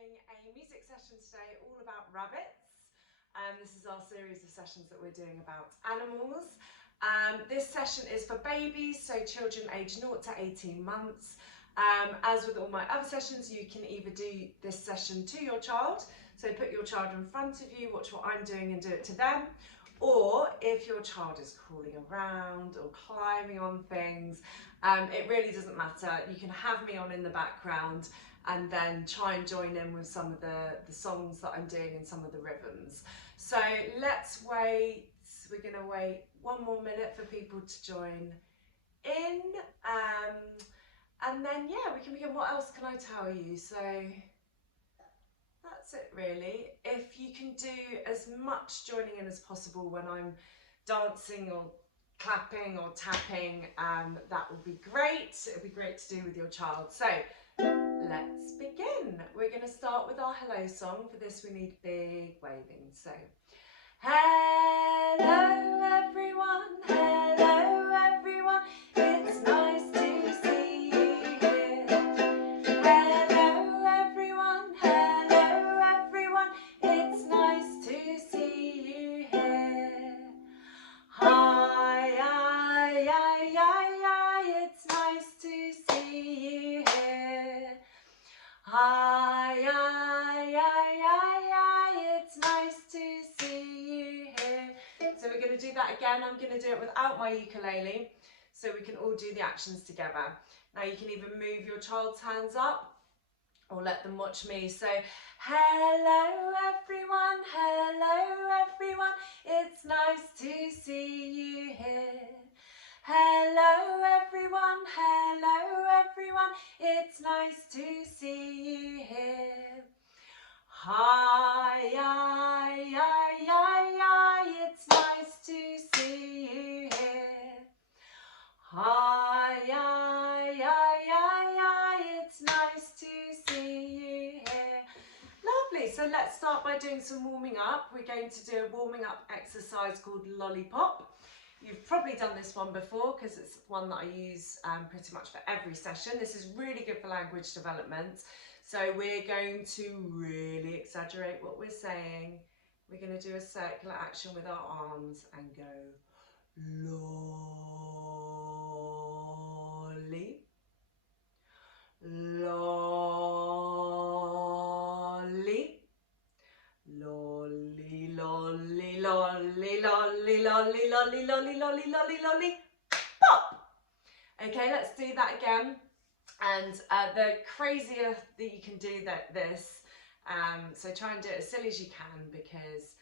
doing a music session today all about rabbits. This is our series of sessions that we're doing about animals. This session is for babies, so children aged 0 to 18 months. As with all my other sessions, you can either do this session to your child, so put your child in front of you, watch what I'm doing and do it to them. Or if your child is crawling around or climbing on things, it really doesn't matter. You can have me on in the background and then try and join in with some of the songs that I'm doing and some of the rhythms. So let's wait. We're going to wait 1 more minute for people to join in. And then, yeah, we can begin. What else can I tell you? So that's it really. If you can do as much joining in as possible when I'm dancing or clapping or tapping, that would be great. It would be great to do with your child. So let's begin. We're going to start with our hello song. For this we need big waving. So hello everyone, hello everyone, it's nice to see you here. Hello everyone, it's nice to see you here. Hi, it's nice to see you here. Hi, it's nice to see you here. So we're going to do that again. I'm going to do it without my ukulele, so we can all do the actions together. Now you can either move your child's hands up or let them watch me. So hello everyone, it's nice to see you here. Hello everyone, it's nice to see you here. Hi, it's nice to see you here. Hi, it's nice to see you here. Lovely, so let's start by doing some warming up. We're going to do a warming up exercise called Lollipop. You've probably done this one before because it's one that I use pretty much for every session. This is really good for language development. So we're going to really exaggerate what we're saying. We're going to do a circular action with our arms and go lolly, lolly, lolly, lolly, lolly, lolly, lolly, lolly, lolly, lolly, lolly, lolly, pop. Okay, let's do that again. And the crazier that you can do this, so try and do it as silly as you can, because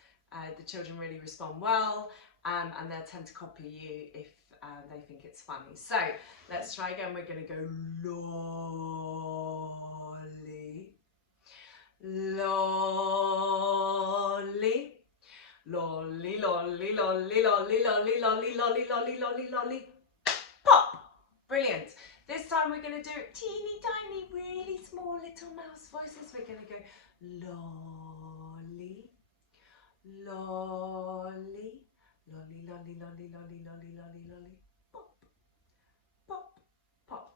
the children really respond well, and they'll tend to copy you if they think it's funny. So let's try again. We're going to go lolly, lolly, lolly, lolly, lolly, lolly, lolly, lolly, lolly, lolly, lolly, lolly, pop. Brilliant. This time we're going to do it teeny tiny, really small little mouse voices. We're going to go lolly, lolly, lolly, lolly, lolly, lolly, lolly, lolly, lolly, pop, pop, pop.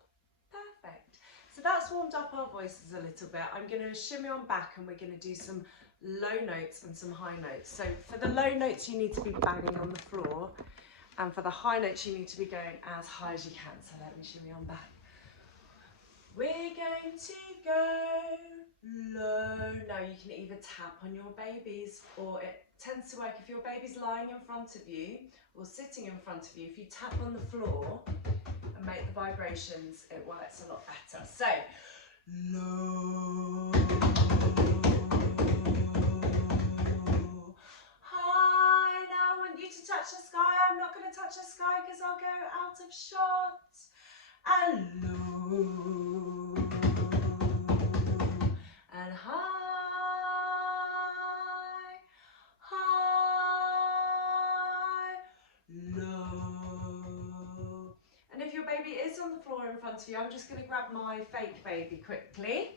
Perfect. So that's warmed up our voices a little bit. I'm going to shimmy on back and we're going to do some low notes and some high notes. So for the low notes you need to be banging on the floor, and for the high notes you need to be going as high as you can. So let me shimmy on back. We're going to go low. Now you can either tap on your babies, or it tends to work if your baby's lying in front of you or sitting in front of you. If you tap on the floor and make the vibrations, it works a lot better. So low. High. Now I want you to touch the sky. I'm not going to touch the sky because I'll go out of shot. And low. And high. High. Low. And if your baby is on the floor in front of you, I'm just going to grab my fake baby quickly.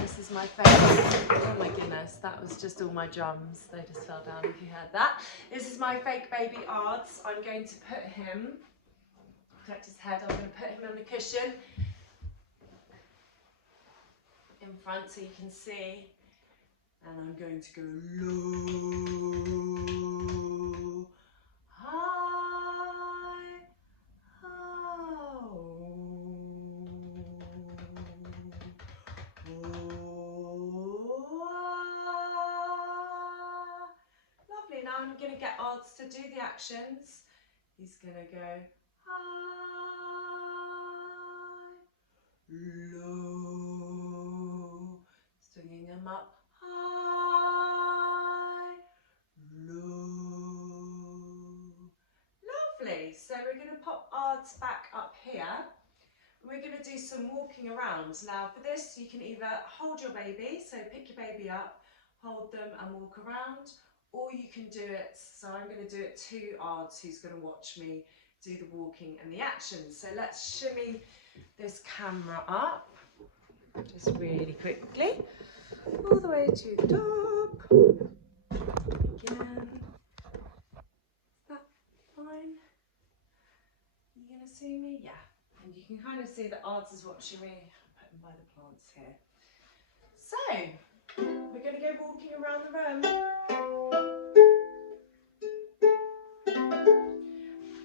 This is my fake. Oh my goodness, that was just all my drums. They just fell down if you heard that. This is my fake baby Ards. I'm going to put him, protect his head, I'm going to put him on the cushion. in front so you can see. And I'm going to go low, high, oh, lovely. Now I'm going to get Ards to do the actions. He's going to go high, low, swinging them up, high, low. Lovely. So we're going to pop Ards back up here. We're going to do some walking around. Now for this you can either hold your baby, so pick your baby up, hold them and walk around, or you can do it, so I'm going to do it to Ards, who's going to watch me do the walking and the actions. So let's shimmy this camera up, just really quickly, all the way to the top. Again. Is that fine? Are you going to see me? Yeah. And you can kind of see that Ards is watching me. I'll put him by the plants here. So, we're going to go walking around the room.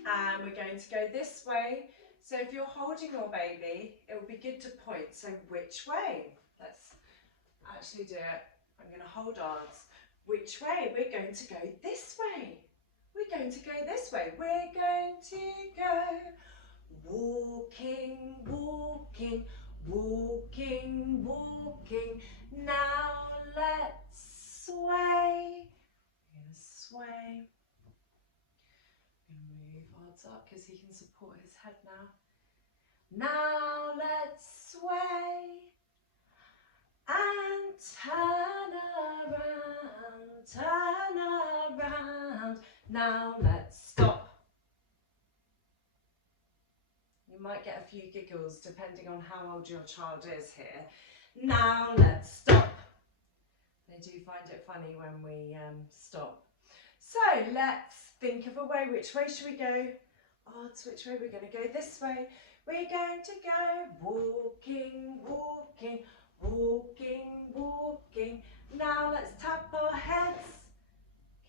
And we're going to go this way. So if you're holding your baby, it would be good to point. So which way? Let's actually do it. I'm going to hold Ards. Which way? We're going to go this way. We're going to go this way. We're going to go walking, walking, walking, walking. Now let's sway. We're going to sway. I'm going to move Ards up because he can support his head now. Now let's sway and turn around. Now let's stop. You might get a few giggles depending on how old your child is here. Now let's stop. They do find it funny when we stop. So let's think of a way. Which way should we go? Ards, which way? We're going to go this way. We're going to go walking, walking, walking, walking. Now let's tap our heads.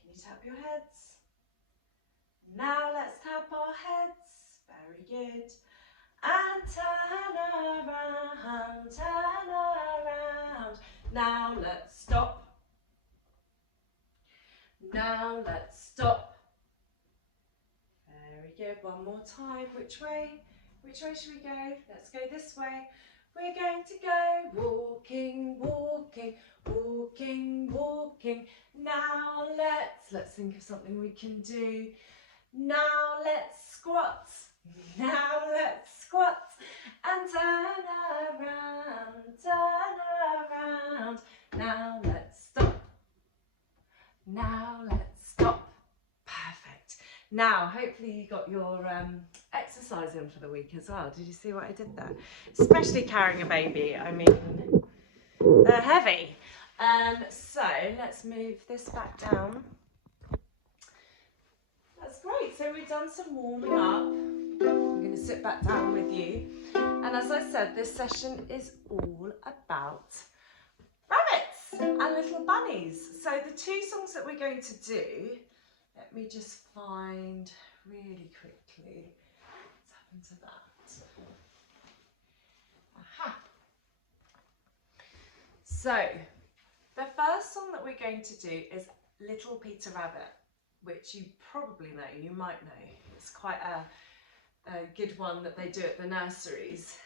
Can you tap your heads? Now let's tap our heads. Very good. And turn around, turn around. Now let's stop. Now let's stop. Very good. One more time. Which way? Which way should we go? Let's go this way. We're going to go walking, walking, walking, walking. Now let's think of something we can do. Now let's squat. Now let's squat and turn around, turn around. Now let's stop. Now let's stop. Perfect. Now, hopefully you got your exercise in for the week as well. Did you see what I did there? Especially carrying a baby. I mean, they're heavy. So let's move this back down. That's great. So we've done some warming up. I'm going to sit back down with you. And as I said, this session is all about rabbits and little bunnies. So the two songs that we're going to do, let me just find really quickly what's happened to that. Aha. So the first song that we're going to do is Little Peter Rabbit, which you probably know, you might know. It's quite a good one that they do at the nurseries.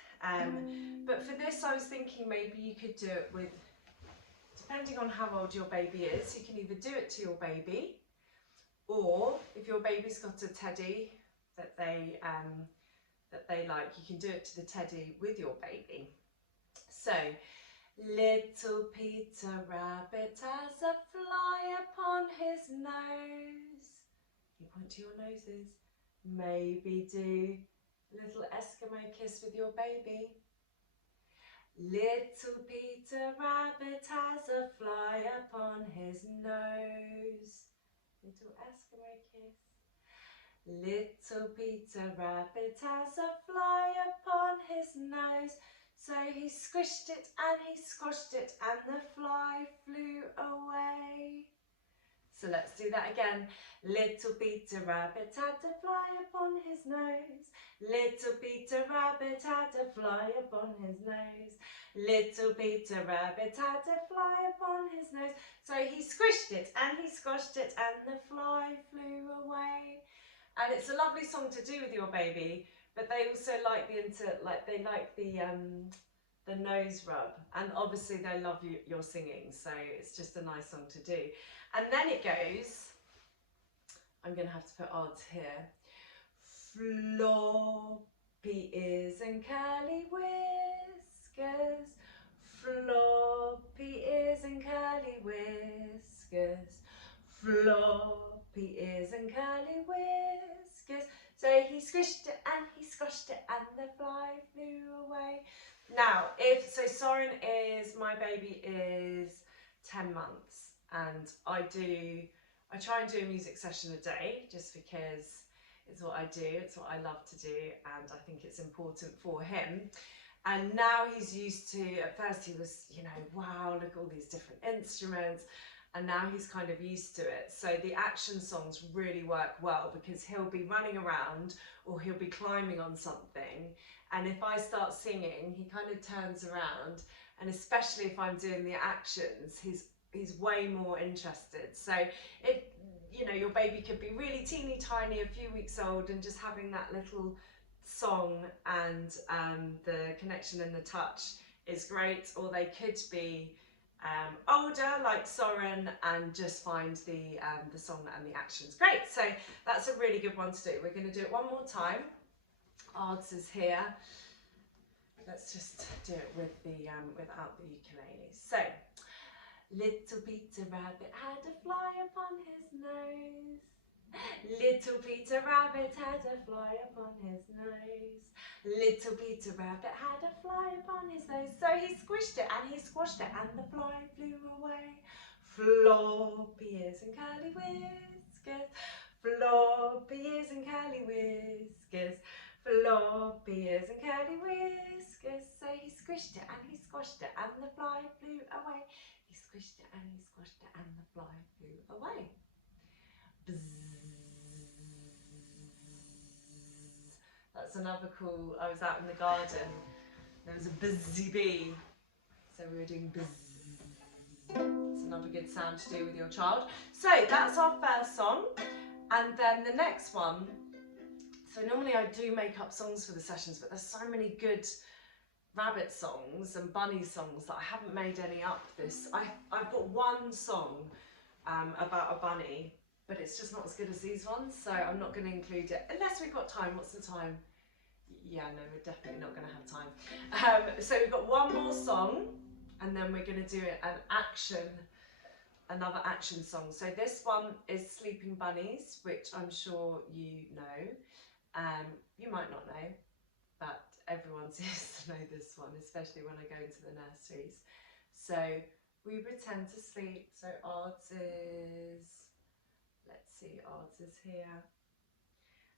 But for this I was thinking maybe you could do it with, depending on how old your baby is, you can either do it to your baby, or if your baby's got a teddy that they like, you can do it to the teddy with your baby. So, Little Peter Rabbit has a fly upon his nose. You point to your noses. Maybe do a little Eskimo kiss with your baby. Little Peter Rabbit has a fly upon his nose. Little Eskimo kiss. Little Peter Rabbit has a fly upon his nose. So he squished it and he squashed it and the fly flew away. So let's do that again. Little Peter Rabbit had a fly upon his nose. Little Peter Rabbit had a fly upon his nose. Little Peter Rabbit had a fly upon his nose. So he squished it and he squashed it and the fly flew away. And it's a lovely song to do with your baby, but they also like the nose rub, and obviously they love your singing, so it's just a nice song to do. And then it goes, I'm going to have to put odds here. Floppy ears and curly whiskers. Floppy ears and curly whiskers. Floppy ears and curly whiskers. So he squished it and he squashed it and the fly flew away. Now, Soren my baby is 10 months, and I try and do a music session a day just because it's what I do, it's what I love to do, and I think it's important for him. And now he's used to, at first he was, you know, wow, look at all these different instruments, and now he's kind of used to it. So the action songs really work well because he'll be running around or he'll be climbing on something, and if I start singing, he kind of turns around, and especially if I'm doing the actions, he's way more interested. So if, you know, your baby could be really teeny tiny, a few weeks old, and just having that little song and the connection and the touch is great, or they could be older like Soren and just find the song and the actions great. So that's a really good one to do. We're going to do it one more time. Ards is here. Let's just do it with the without the ukulele. So, little Peter Rabbit had a fly upon his nose. Little Peter Rabbit had a fly upon his nose. Little Peter Rabbit had a fly upon his nose. So he squished it and he squashed it and the fly flew away. Floppy ears and curly whiskers. Floppy ears and curly whiskers. Floppy ears and curly whiskers. So he squished it and he squashed it and the fly flew away. He squished it and he squashed it and the fly flew away. Bzzz. That's another cool, I was out in the garden, there was a busy bee, so we were doing buzz. It's another good sound to do with your child. So that's our first song, and then the next one, so normally I do make up songs for the sessions, but there's so many good rabbit songs and bunny songs that I haven't made any up I've got one song about a bunny, but it's just not as good as these ones, so I'm not going to include it unless we've got time. What's the time? Yeah, no, we're definitely not going to have time. So we've got one more song, and then we're going to do another action song. So this one is Sleeping Bunnies, which I'm sure you know. You might not know, but everyone seems to know this one, especially when I go into the nurseries. So we pretend to sleep. So Ards is, let's see, Ards is here,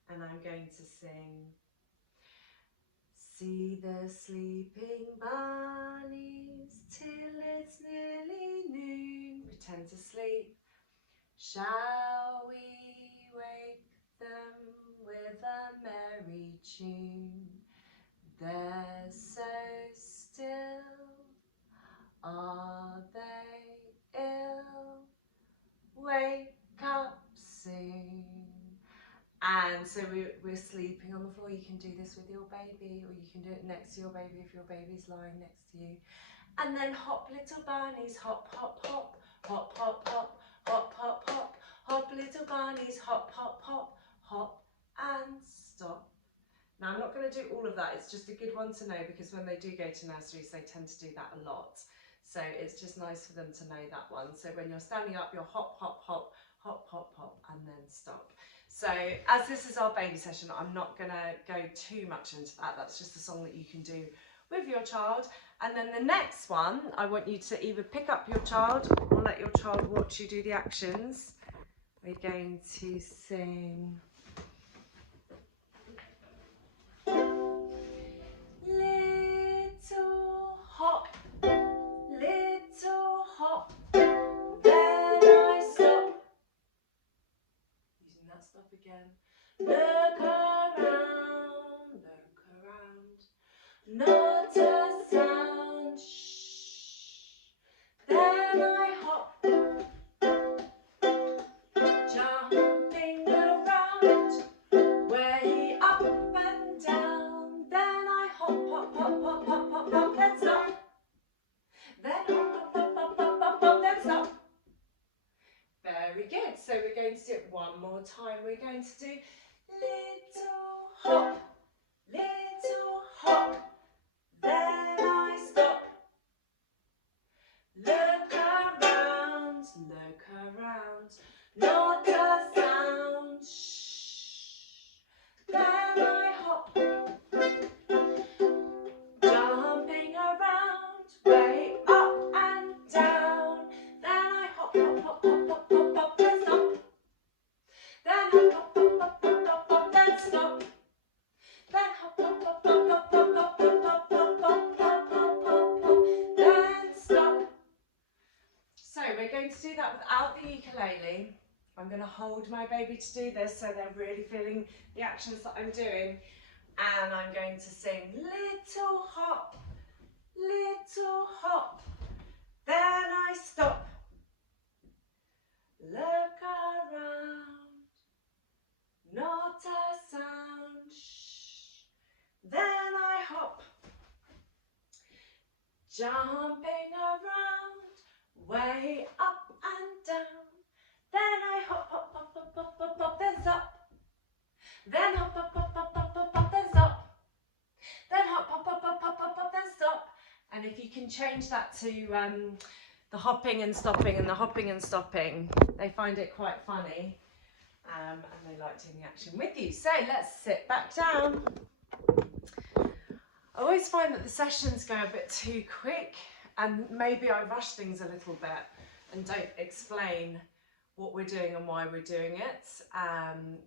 and I'm going to sing. See the sleeping bunnies till it's nearly noon. Pretend to sleep. Shall we wake them with a merry tune? They're so still. Are they ill? Wake up soon. And so we're sleeping on the floor. You can do this with your baby, or you can do it next to your baby if your baby's lying next to you. And then hop, little bunnies, hop, hop, hop, hop, hop, hop, hop, hop, hop, hop, little bunnies, hop, hop, hop, hop, and stop. Now, I'm not going to do all of that. It's just a good one to know because when they do go to nurseries, they tend to do that a lot. So it's just nice for them to know that one. So when you're standing up, you're hop, hop, hop, hop, hop, hop, and then stop. So as this is our baby session, I'm not going to go too much into that. That's just a song that you can do with your child. And then the next one, I want you to either pick up your child or let your child watch you do the actions. We're going to sing Little Look around, not a sound, shh. Then I hop, jumping around, way up and down. Then I hop, hop, hop, hop, hop, hop, hop, then stop. Then hop, hop, hop, hop, hop, hop, hop, then stop. Very good. So we're going to do it one more time. We're going to do little hop, then I stop. Look around, not a sound, shh. Then I hop, jumping around, way up and down. Then I hop, hop, hop, hop, hop, hop, hop, then stop. Then hop, hop, hop, hop, hop, hop, hop, then stop. Then hop, hop, hop, hop, hop, hop, hop, hop, hop, hop, hop, hop, hop, hop, hop, then stop. So we're going to do that without the ukulele. I'm going to hold my baby to do this so they're really feeling the actions that I'm doing. And I'm going to sing little hop, then I stop. Look around, not a sound, shh. Then I hop, jumping around, way up and down. Then I hop, hop, hop, hop, hop, hop, hop, then stop. Then hop, hop, hop, hop, hop, hop, hop, then stop. Then hop, hop, hop, hop, hop, hop, hop, then stop. And if you can change that to the hopping and stopping and the hopping and stopping, they find it quite funny. And they like doing the action with you. So let's sit back down. I always find that the sessions go a bit too quick, and maybe I rush things a little bit and don't explain what we're doing and why we're doing it.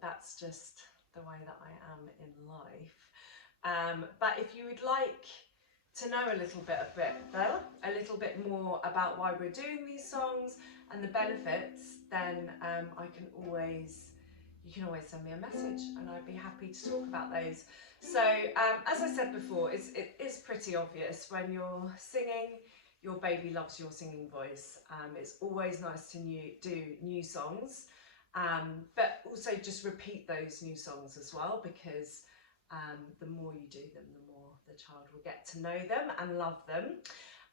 That's just the way that I am in life. But if you would like to know a little bit more about why we're doing these songs and the benefits, then you can always send me a message and I'd be happy to talk about those. So as I said before, it is pretty obvious when you're singing, your baby loves your singing voice. It's always nice to do new songs, but also just repeat those new songs as well, because the more you do them, the more the child will get to know them and love them.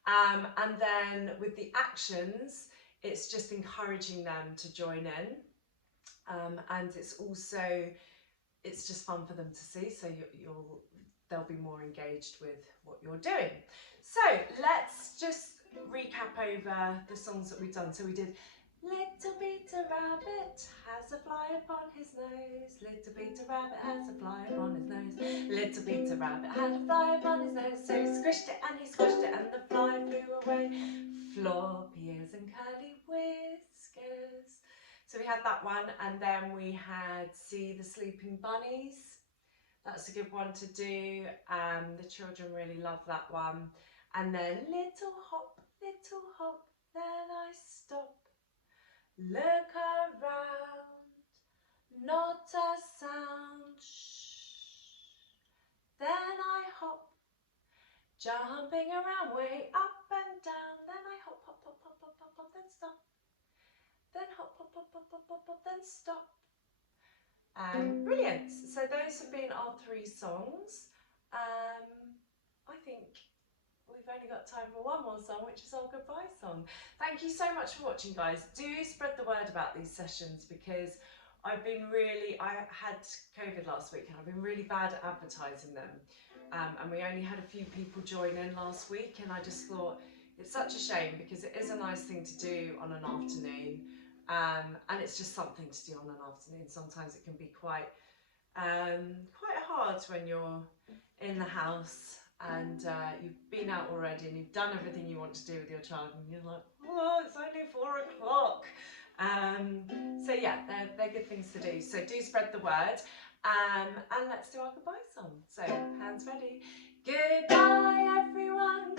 And then with the actions, it's just encouraging them to join in. And it's just fun for them to see, so they'll be more engaged with what you're doing. So let's just recap over the songs that we've done. So we did Little Peter Rabbit has a fly upon his nose. Little Peter Rabbit has a fly upon his nose. Little Peter Rabbit had a fly upon his nose. So he squished it and he squashed it and the fly flew away. Floppy ears and curly whiskers. So we had that one, and then we had See the Sleeping Bunnies. That's a good one to do. The children really love that one. And then Little hop, then I stop. Look around, not a sound, shh. Then I hop, jumping around, way up and down. Then I hop, hop, hop, hop, hop, hop, hop, then stop. Then hop, hop, hop, hop, hop, hop, hop, then stop. Brilliant. So those have been our 3 songs. I think we've only got time for one more song, which is our goodbye song. Thank you so much for watching, guys. Do spread the word about these sessions, because I had COVID last week and I've been really bad at advertising them. And we only had a few people join in last week, and I just thought it's such a shame, because it is a nice thing to do on an afternoon. And it's just something to do on an afternoon. Sometimes it can be quite hard when you're in the house and you've been out already and you've done everything you want to do with your child, and you're like, oh, it's only 4 o'clock. So yeah, they're good things to do. So do spread the word, and let's do our goodbye song. So hands ready. Goodbye everyone.